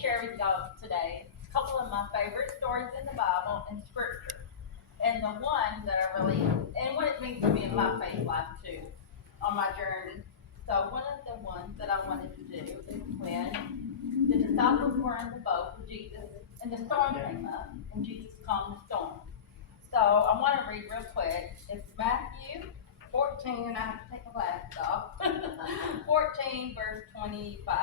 to share with y'all today a couple of my favorite stories in the Bible and Scripture. And the one that I really, and what it means to me in my faith life too, on my journey. So one of the ones that I wanted to do is when the disciples were in the boat with Jesus, and the storm came up, and Jesus calmed the storm. So I want to read real quick. It's Matthew 14, and I have to take my glasses off. 14, verse 25.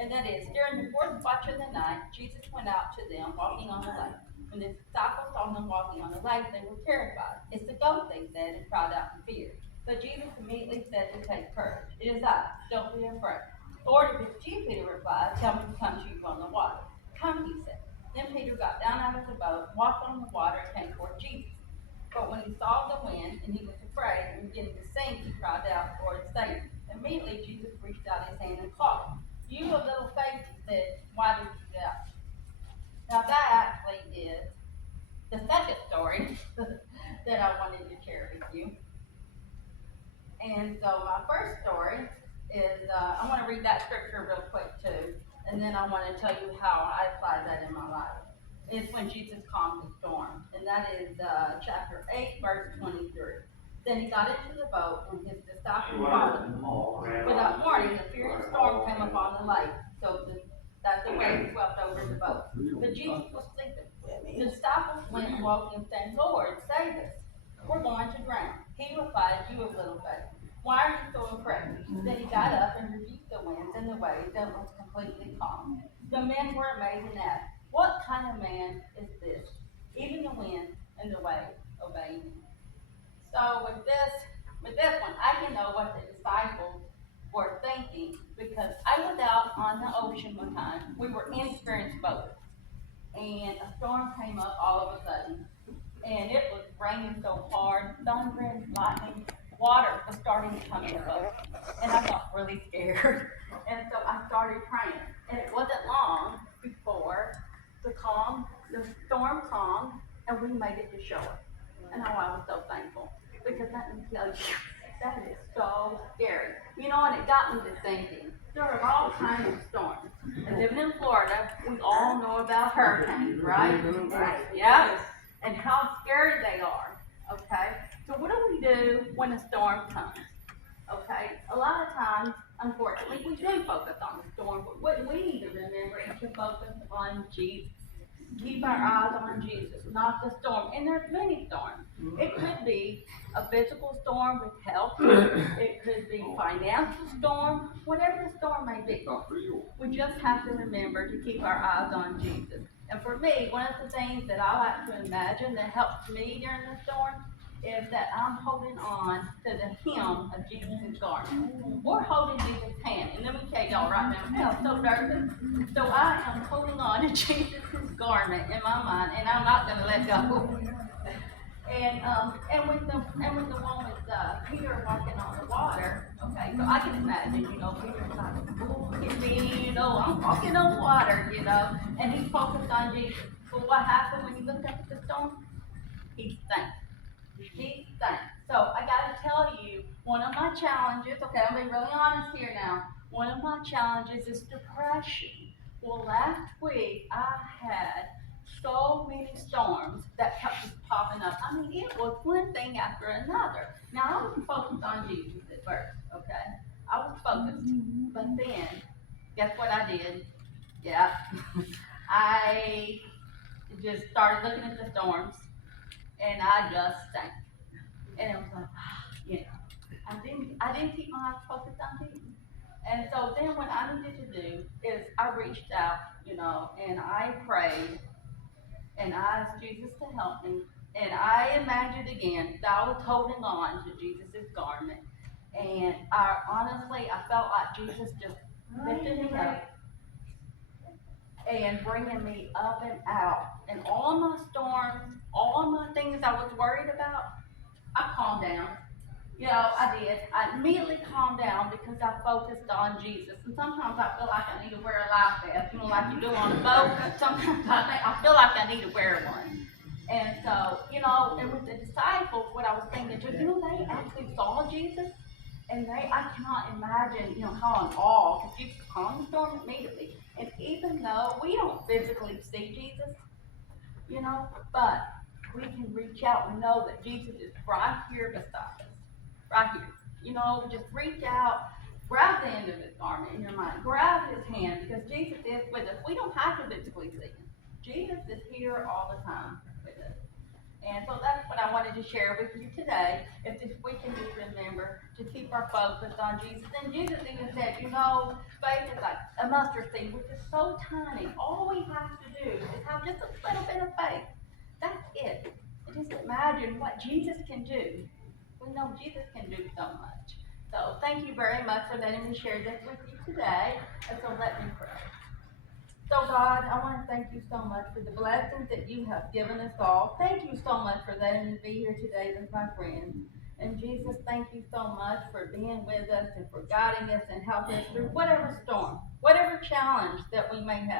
And that is, during the fourth watch of the night, Jesus went out to them walking on the lake. When the disciples saw him walking on the lake, they were terrified. It's the ghost, they said, and cried out in fear. But Jesus immediately said to take courage. It is I. Don't be afraid. Lord, if it's you, Peter replied, tell me to come to you on the water. Come, he said. Then Peter got down out of the boat, walked on the water, and came toward Jesus. But when he saw the wind, and he was afraid, and beginning to sink, he cried out, Lord, save me. Immediately Jesus reached out his hand and caught him. You of little faith, he said, why did you doubt? Now that actually is the second story that I wanted to share with you. And so my first story is, I want to read that scripture real quick too, and then I want to tell you how I apply that in my life. It's when Jesus calmed the storm, and that is chapter 8, verse 23. Then he got into the boat, and his disciples followed him. Without warning, a furious storm came upon the lake, so that the waves swept over the boat. But Jesus was sleeping. The disciples went and woke him, saying, Lord, save us. We're going to drown. He replied, you of little faith. Why are you so afraid? Then he got up and rebuked the winds and the waves, and was completely calm. The men were amazed and asked, what kind of man is this? Even the wind and the waves obey him. So with this one, I can know what the disciples were thinking, because I was out on the ocean one time. We were inexperienced boats, and a storm came up all of a sudden, and it was raining so hard, thunder and lightning, water was starting to come in the boat, and I got really scared, and so I started praying, and it wasn't long before the storm calmed, and we made it to shore, and oh, I was so thankful, because let me tell you, that is so scary. You know, and it got me to thinking, there are all kinds of storms. And living in Florida, we all know about hurricanes, right? Right. Yeah. And how scary they are. Okay. So what do we do when a storm comes? Okay. A lot of times, unfortunately, we do focus on the storm, but what we need to remember is to focus on Jesus. Keep our eyes on Jesus, not the storm. And there's many storms. It could be a physical storm with health. It could be financial storm, whatever the storm may be. We just have to remember to keep our eyes on Jesus. And for me, one of the things that I like to imagine that helps me during the storm is that I'm holding on to the hem of Jesus' garment. We're holding Jesus' hand. And let me tell y'all right now, I'm so nervous. So I am holding on to Jesus' garment in my mind, and I'm not going to let go. And with the one with Peter walking on the water, okay, so I can imagine, Peter's like, oh, look at me, I'm walking on water, and he's focused on Jesus. But what happened when he looked up at the storm? He sank. He sank. So I got to tell you, one of my challenges, okay, I'm being really honest here now, one of my challenges is depression. Well, last week I had so many storms that kept just popping up. I mean, it was one thing after another. Now, I was focused on Jesus at first, okay? I was focused. But then, guess what I did? Yeah. I just started looking at the storms, and I just sank. And I was like, I didn't keep my eyes focused on Jesus. And so then what I needed to do is I reached out, and I prayed, and I asked Jesus to help me. And I imagined again that I was holding on to Jesus' garment. And honestly, I felt like Jesus just lifted me up and bringing me up and out. And all my storms, all my things I was worried about, I calmed down. I did. I immediately calmed down because I focused on Jesus. And sometimes I feel like I need to wear a life vest, like you do on a boat. Sometimes I feel like I need to wear one. And so, and with the disciples, what I was thinking too, they actually saw Jesus. And I cannot imagine, how in awe, because you calm the storm immediately. And even though we don't physically see Jesus, but we can reach out and know that Jesus is right here beside us, right here. Just reach out, grab the end of his garment in your mind, grab his hand, because Jesus is with us. We don't have to physically see him. Jesus is here all the time with us. And so that's what I wanted to share with you today. If we can just remember to keep our focus on Jesus. And Jesus even said, faith is like a mustard seed, which is so tiny. All we have to do is have just a little bit of faith. That's it. And just imagine what Jesus can do. We know Jesus can do so much. So thank you very much for letting me share this with you today. And so let me pray. So God, I want to thank you so much for the blessings that you have given us all. Thank you so much for letting me be here today with my friends. And Jesus, thank you so much for being with us and for guiding us and helping us through whatever storm, whatever challenge that we may have.